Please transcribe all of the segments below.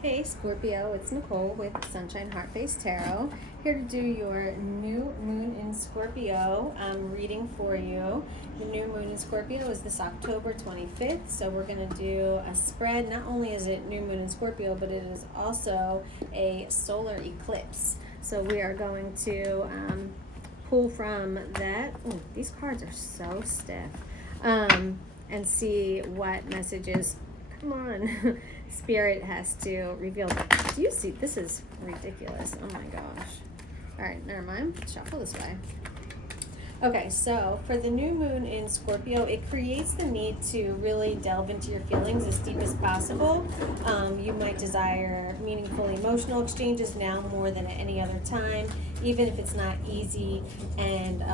Hey Scorpio, it's Nicole with Sunshine Heart Face Tarot, here to do your new moon in Scorpio reading for you. The new moon in Scorpio is this October 25th, so we're going to do a spread. Not only is it new moon in Scorpio, but it is also a solar eclipse. So we are going to pull from that. Ooh, these cards are so stiff. And see what messages, come on, Spirit has to reveal. Do you see? This is ridiculous. Oh my gosh. All right, never mind. Shuffle this way. Okay, so for the new moon in Scorpio, it creates the need to really delve into your feelings as deep as possible. You might desire meaningful emotional exchanges now more than at any other time, even if it's not easy, and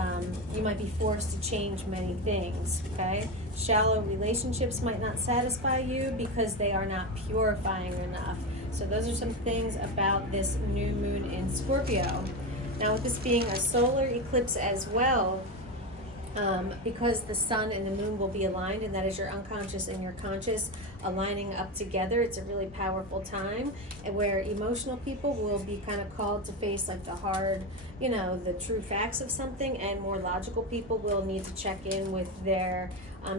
you might be forced to change many things, okay? Shallow relationships might not satisfy you because they are not purifying enough. So those are some things about this new moon in Scorpio. Now, with this being a solar eclipse as well, because the sun and the moon will be aligned, and that is your unconscious and your conscious aligning up together, it's a really powerful time, and where emotional people will be kind of called to face like the hard, the true facts of something, and more logical people will need to check in with their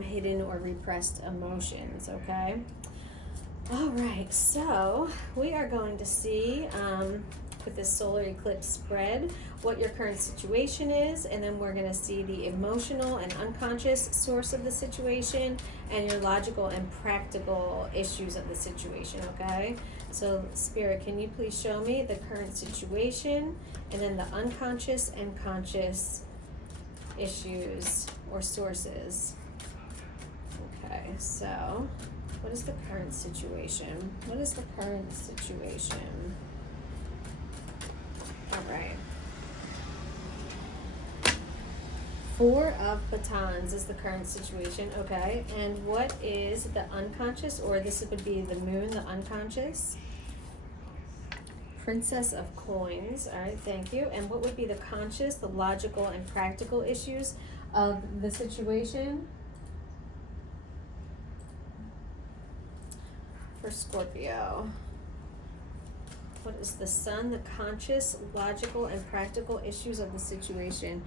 hidden or repressed emotions, okay? All right, so we are going to see with this solar eclipse spread what your current situation is, and then we're going to see the emotional and unconscious source of the situation and your logical and practical issues of the situation, okay? So Spirit, can you please show me the current situation and then the unconscious and conscious issues or sources? Okay, so what is the current situation? What is the current situation? All right. 4 of batons is the current situation, okay? And what is the unconscious, or this would be the moon, the unconscious? Princess of coins, all right, thank you. And what would be the conscious, the logical and practical issues of the situation? For Scorpio. What is the sun, the conscious, logical, and practical issues of the situation?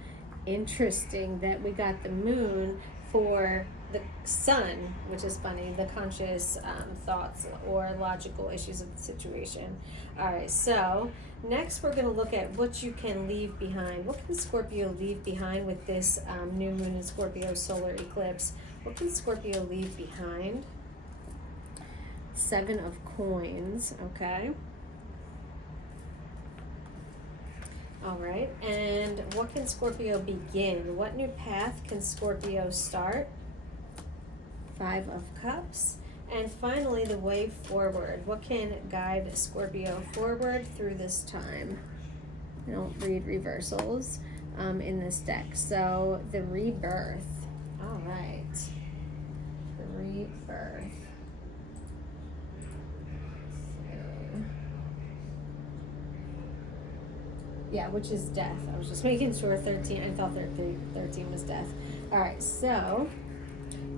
Interesting that we got the moon for the sun, which is funny, the conscious thoughts or logical issues of the situation. All right, so next we're going to look at what you can leave behind. What can Scorpio leave behind with this new moon in Scorpio solar eclipse? What can Scorpio leave behind? 7 of coins, okay. All right, and what can Scorpio begin? What new path can Scorpio start? 5 of Cups. And finally, the way forward. What can guide Scorpio forward through this time? I don't read reversals in this deck. So, the rebirth. All right. The rebirth. Yeah, which is death. I was just making sure 13. I thought 13 was death. All right, so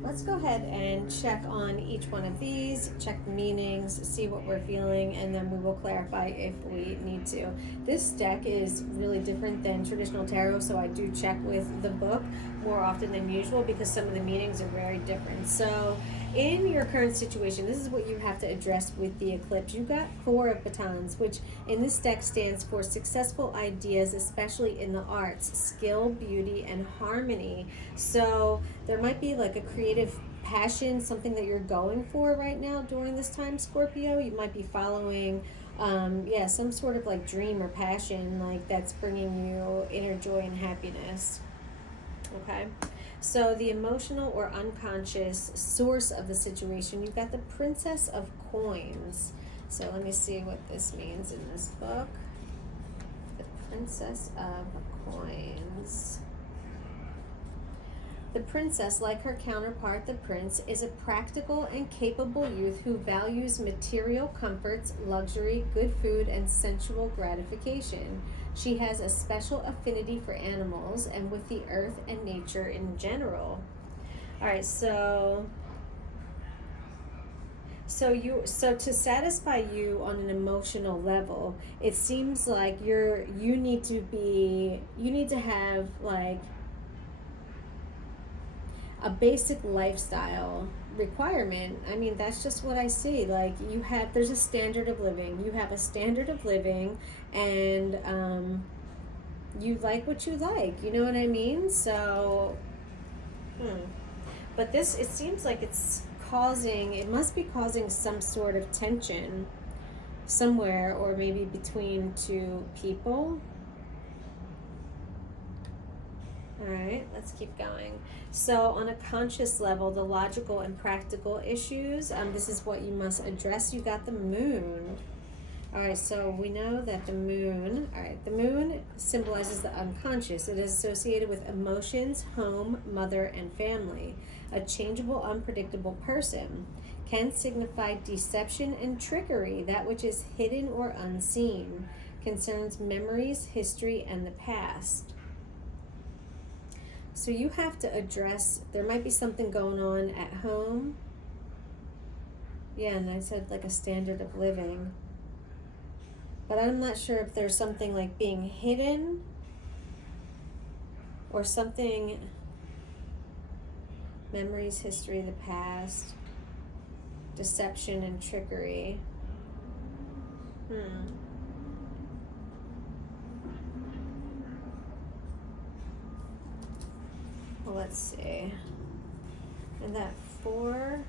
let's go ahead and check on each one of these, check the meanings, see what we're feeling, and then we will clarify if we need to. This deck is really different than traditional tarot, so I do check with the book more often than usual because some of the meanings are very different. So in your current situation, this is what you have to address with the eclipse. You've got 4 of batons, which in this deck stands for successful ideas, especially in the arts, skill, beauty, and harmony. So there might be like a creative passion, something that you're going for right now during this time, Scorpio. You might be following some sort of like dream or passion, like that's bringing you inner joy and happiness. Okay, so the emotional or unconscious source of the situation, you've got the Princess of Coins. So let me see what this means in this book. The Princess of Coins. The princess, like her counterpart, the prince, is a practical and capable youth who values material comforts, luxury, good food, and sensual gratification. She has a special affinity for animals and with the earth and nature in general. All right, so So to satisfy you on an emotional level, it seems like you need to have like a basic lifestyle requirement. I mean, that's just what I see. Like there's a standard of living. You have a standard of living, and you like what you like. You know what I mean? So, but it seems like it must be causing some sort of tension somewhere, or maybe between two people. All right, let's keep going. So, on a conscious level, the logical and practical issues, this is what you must address. You got the moon. All right, so we know that the moon symbolizes the unconscious. It is associated with emotions, home, mother, and family. A changeable, unpredictable person can signify deception and trickery, that which is hidden or unseen, concerns memories, history, and the past. So you have to address, there might be something going on at home. Yeah, and I said like a standard of living. But I'm not sure if there's something like being hidden or something, memories, history, the past, deception and trickery. Well, let's see. And that 4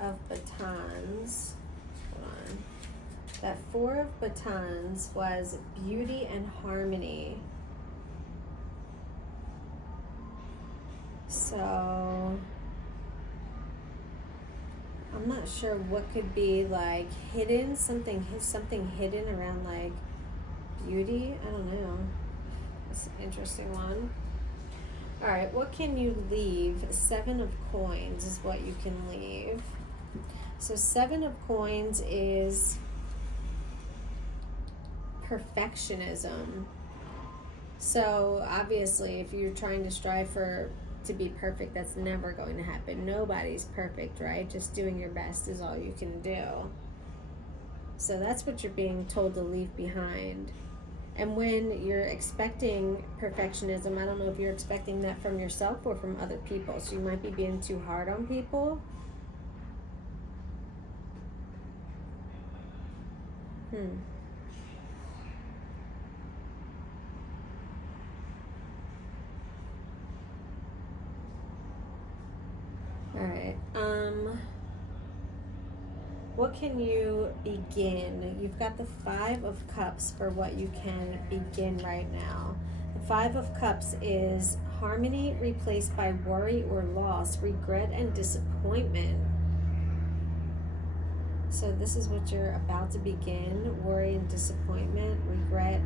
of batons, hold on. That 4 of batons was beauty and harmony. So I'm not sure what could be like hidden, something hidden around like beauty. I don't know. That's an interesting one. All right, what can you leave? 7 of coins is what you can leave. So 7 of coins is perfectionism. So obviously, if you're trying to strive to be perfect, that's never going to happen. Nobody's perfect, right? Just doing your best is all you can do. So that's what you're being told to leave behind. And when you're expecting perfectionism, I don't know if you're expecting that from yourself or from other people. So you might be being too hard on people. All right. What can you begin? You've got the 5 of Cups for what you can begin right now. The 5 of Cups is harmony replaced by worry or loss, regret and disappointment. So this is what you're about to begin: worry and disappointment, regret.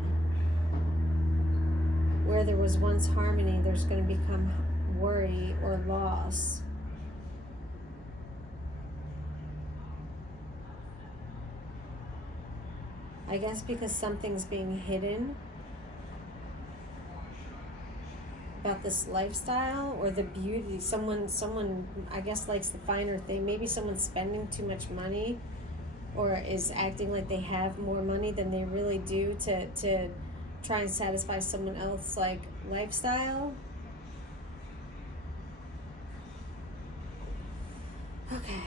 Where there was once harmony, there's going to become worry or loss. I guess because something's being hidden about this lifestyle or the beauty. Someone I guess likes the finer thing. Maybe someone's spending too much money or is acting like they have more money than they really do to try and satisfy someone else's like lifestyle. Okay.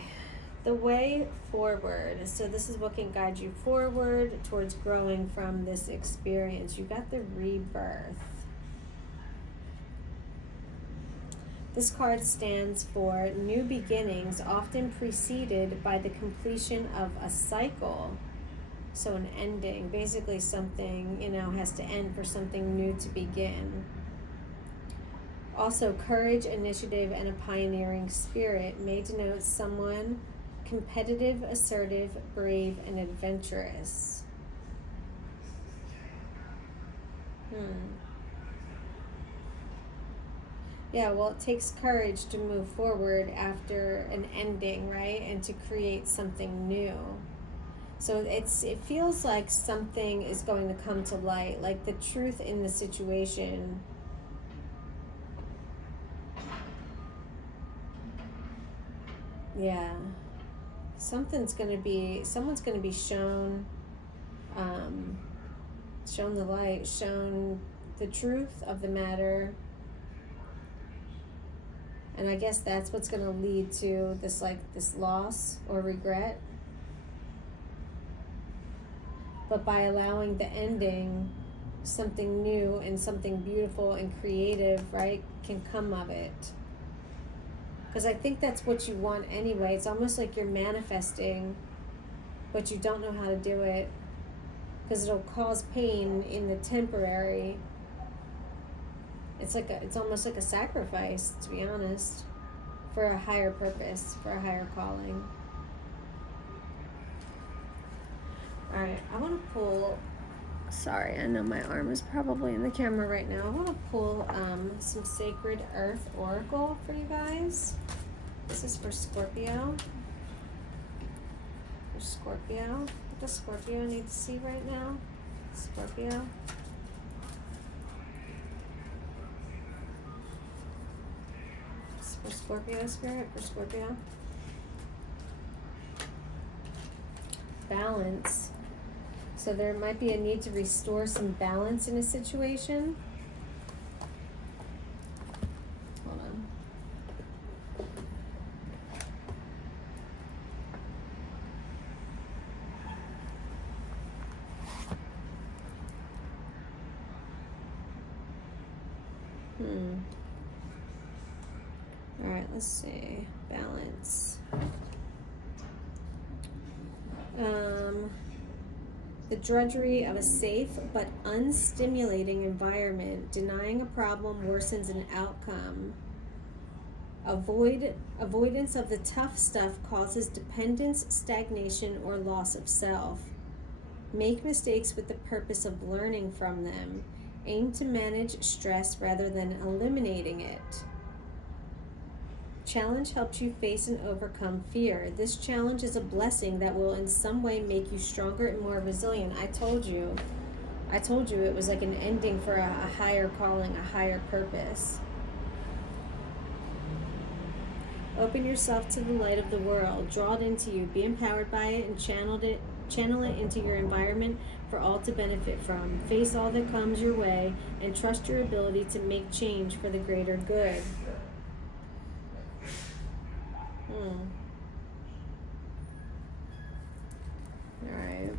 The way forward. So this is what can guide you forward towards growing from this experience. You got the rebirth. This card stands for new beginnings, often preceded by the completion of a cycle. So an ending. Basically something, has to end for something new to begin. Also, courage, initiative, and a pioneering spirit may denote someone competitive, assertive, brave, and adventurous. Yeah, well, it takes courage to move forward after an ending, right? And to create something new. So it feels like something is going to come to light, like the truth in the situation. Yeah. someone's going to be shown, shown the light, shown the truth of the matter. And I guess that's what's going to lead to this loss or regret. But by allowing the ending, something new and something beautiful and creative, right, can come of it. Because I think that's what you want anyway. It's almost like you're manifesting, but you don't know how to do it. Because it'll cause pain in the temporary. It's almost like a sacrifice, to be honest, for a higher purpose, for a higher calling. All right, I want to pull. Sorry, I know my arm is probably in the camera right now. I want to pull some Sacred Earth Oracle for you guys. This is for Scorpio. For Scorpio. What does Scorpio need to see right now? Scorpio. For Scorpio, Spirit, for Scorpio. Balance. So there might be a need to restore some balance in a situation. Hold on. All right, let's see. Balance. The drudgery of a safe but unstimulating environment. Denying a problem worsens an outcome. Avoidance of the tough stuff causes dependence, stagnation, or loss of self. Make mistakes with the purpose of learning from them. Aim to manage stress rather than eliminating it. Challenge helps you face and overcome fear. This challenge is a blessing that will in some way make you stronger and more resilient. I told you it was like an ending for a higher calling, a higher purpose. Open yourself to the light of the world. Draw it into you. Be empowered by it and channel it into your environment for all to benefit from. Face all that comes your way and trust your ability to make change for the greater good. All right.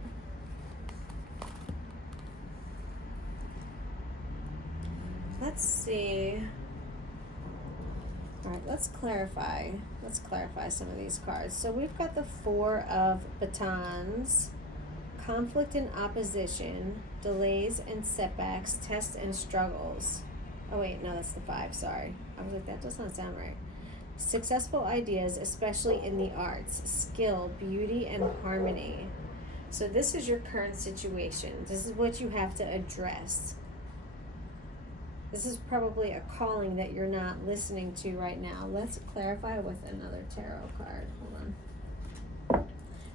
Let's see. All right, let's clarify some of these cards. So we've got the Four of Batons, conflict and opposition, delays and setbacks, tests and struggles. Oh wait, no, that's the Five, sorry. I was like, that does not sound right. Successful ideas, especially in the arts, skill, beauty, and harmony. So this is your current situation. This is what you have to address. This is probably a calling that you're not listening to right now. Let's clarify with another tarot card. Hold on.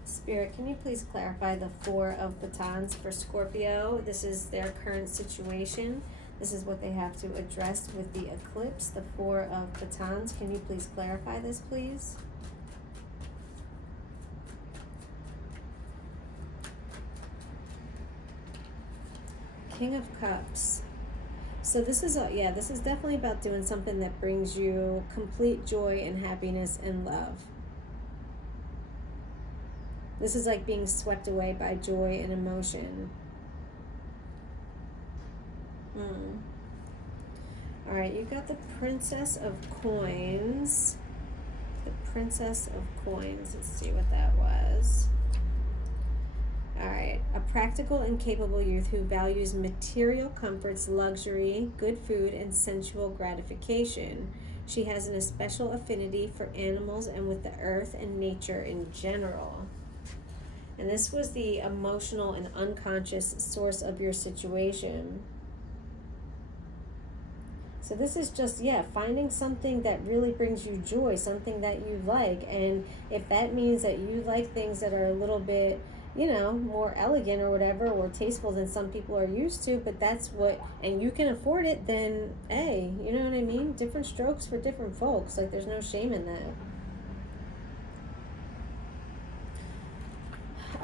Spirit, can you please clarify the Four of Batons for Scorpio? This is their current situation. This is what they have to address with the eclipse, the Four of Batons. Can you please clarify this, please? King of Cups. So this is definitely about doing something that brings you complete joy and happiness and love. This is like being swept away by joy and emotion. All right, you got the Princess of Coins. The Princess of Coins. Let's see what that was. All right, a practical and capable youth who values material comforts, luxury, good food, and sensual gratification. She has an especial affinity for animals and with the earth and nature in general. And this was the emotional and unconscious source of your situation. So this is just, finding something that really brings you joy, something that you like. And if that means that you like things that are a little bit, more elegant or whatever, or tasteful than some people are used to, but that's what, and you can afford it, then, hey, you know what I mean? Different strokes for different folks. Like, there's no shame in that.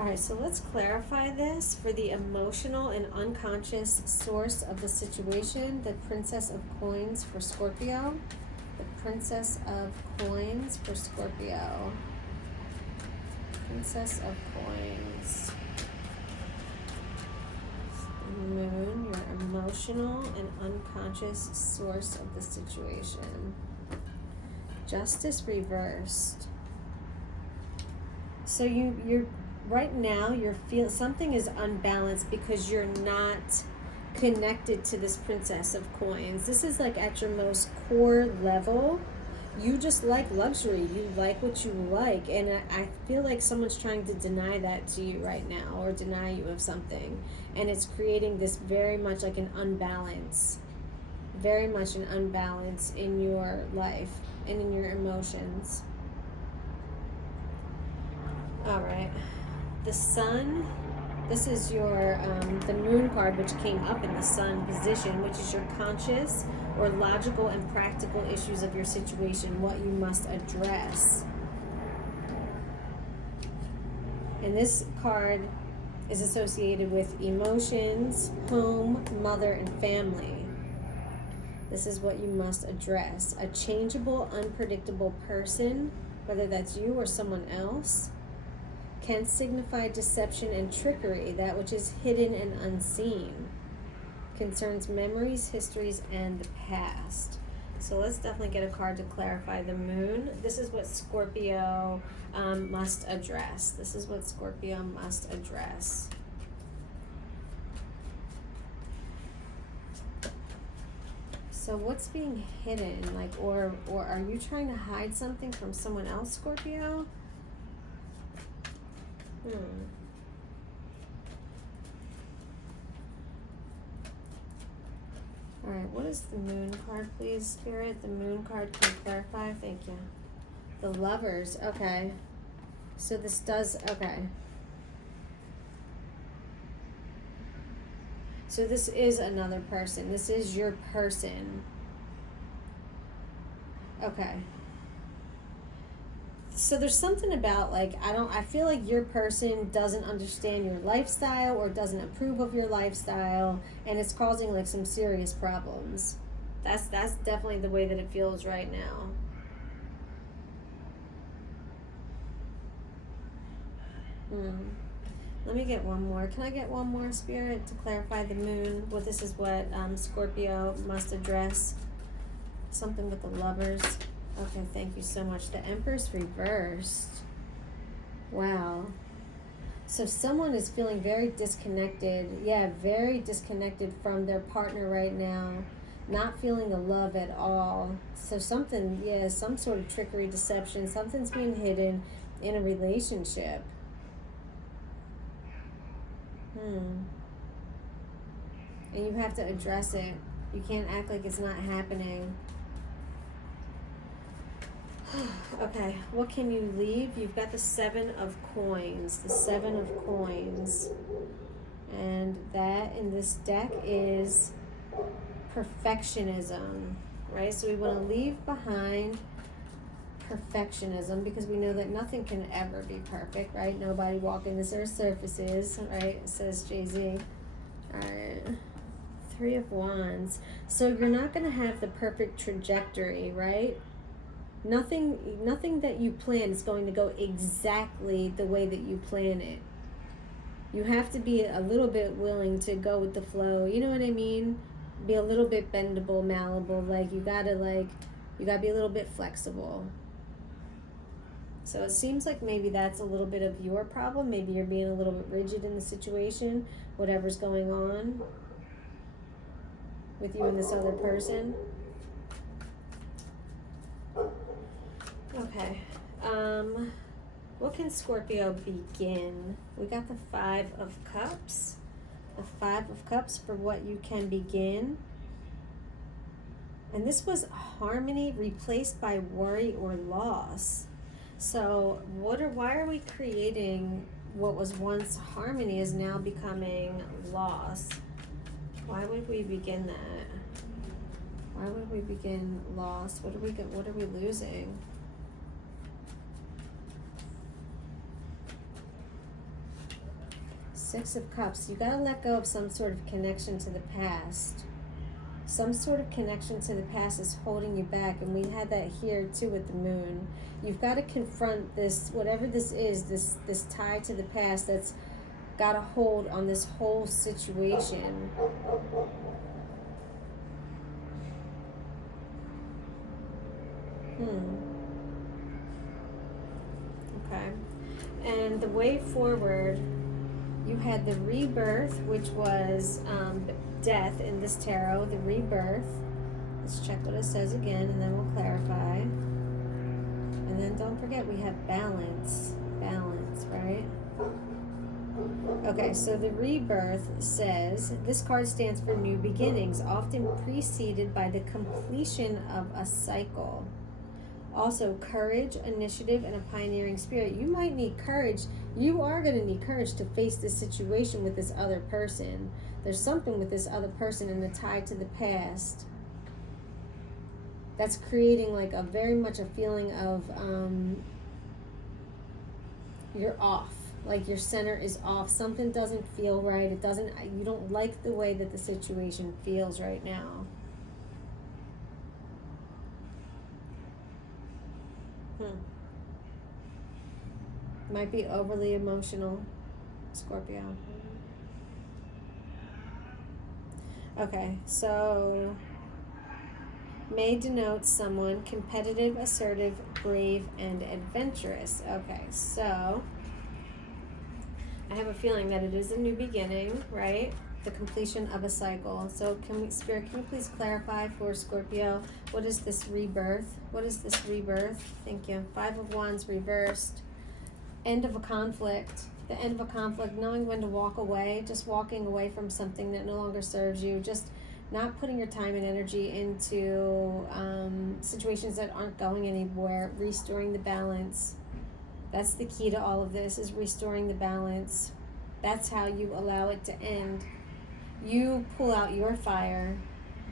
All right, so let's clarify this for the emotional and unconscious source of the situation. The Princess of Coins for Scorpio. The Princess of Coins for Scorpio. Princess of Coins. The Moon, your emotional and unconscious source of the situation. Justice reversed. So you're right now you're feeling something is unbalanced because you're not connected to this Princess of Coins. This is like at your most core level. You just like luxury. You like what you like. And I feel like someone's trying to deny that to you right now, or deny you of something. And it's creating this very much like an unbalance. Very much an unbalance in your life and in your emotions. All right. The Sun, this is your, the Moon card, which came up in the Sun position, which is your conscious or logical and practical issues of your situation, what you must address. And this card is associated with emotions, home, mother, and family. This is what you must address. A changeable, unpredictable person, whether that's you or someone else, can signify deception and trickery, that which is hidden and unseen. Concerns memories, histories, and the past. So let's definitely get a card to clarify the Moon. This is what Scorpio must address. This is what Scorpio must address. So what's being hidden? Like, or are you trying to hide something from someone else, Scorpio? All right, what is the Moon card, please, Spirit? The Moon card, can you clarify? Thank you. The Lovers, okay. So this does, okay. So this is another person. This is your person. Okay. So there's something about, like, I feel like your person doesn't understand your lifestyle or doesn't approve of your lifestyle, and it's causing like some serious problems. That's definitely the way that it feels right now. Let me get one more. Can I get one more, Spirit, to clarify the Moon? Well, this is what Scorpio must address. Something with the Lovers. Okay, thank you so much. The Empress reversed. Wow. So someone is feeling very disconnected. Yeah, very disconnected from their partner right now. Not feeling the love at all. So something, yeah, some sort of trickery, deception. Something's being hidden in a relationship. And you have to address it. You can't act like it's not happening. Okay, what can you leave? You've got the Seven of Coins. The Seven of Coins. And that in this deck is perfectionism, right? So we want to leave behind perfectionism because we know that nothing can ever be perfect, right? Nobody walking this earth surfaces, right? Says Jay-Z. All right. Three of Wands. So you're not going to have the perfect trajectory, right? Nothing that you plan is going to go exactly the way that you plan it. You have to be a little bit willing to go with the flow. You know what I mean? Be a little bit bendable, malleable. Like you gotta be a little bit flexible. So it seems like maybe that's a little bit of your problem. Maybe you're being a little bit rigid in the situation, whatever's going on with you and this other person. Okay. What can Scorpio begin? We got the Five of Cups. The Five of Cups for what you can begin. And this was harmony replaced by worry or loss. So why are we creating what was once harmony is now becoming loss? Why would we begin that? Why would we begin loss? What are we losing? Six of Cups. You got to let go of some sort of connection to the past. Some sort of connection to the past is holding you back, and we had that here too with the moon. You've got to confront this, whatever this is, this tie to the past that's got a hold on this whole situation. Okay. And the way forward, you had the rebirth, which was death in this tarot, the rebirth. Let's check what it says again, and then we'll clarify. And then don't forget, we have balance. Balance, right? Okay, so the rebirth says, this card stands for new beginnings, often preceded by the completion of a cycle. Also, courage, initiative, and a pioneering spirit. You might need courage. You are going to need courage to face this situation with this other person. There's something with this other person in the tie to the past that's creating like a very much a feeling of you're off. Like your center is off. Something doesn't feel right. It doesn't, you don't like the way that the situation feels right now. Might be overly emotional, Scorpio. Okay, so may denote someone competitive, assertive, brave, and adventurous. Okay, so I have a feeling that it is a new beginning, right? The completion of a cycle. So Spirit, can you please clarify for Scorpio, what is this rebirth? What is this rebirth? Thank you. 5 of Wands reversed. End of a conflict. The end of a conflict, knowing when to walk away, just walking away from something that no longer serves you, just not putting your time and energy into situations that aren't going anywhere, restoring the balance. That's the key to all of this, is restoring the balance. That's how you allow it to end. You pull out your fire,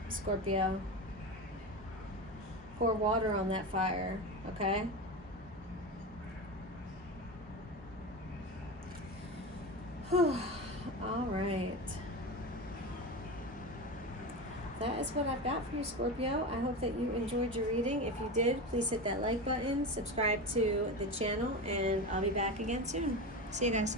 Scorpio. Pour water on that fire, okay? All right. That is what I've got for you, Scorpio. I hope that you enjoyed your reading. If you did, please hit that like button, subscribe to the channel, and I'll be back again soon. See you guys.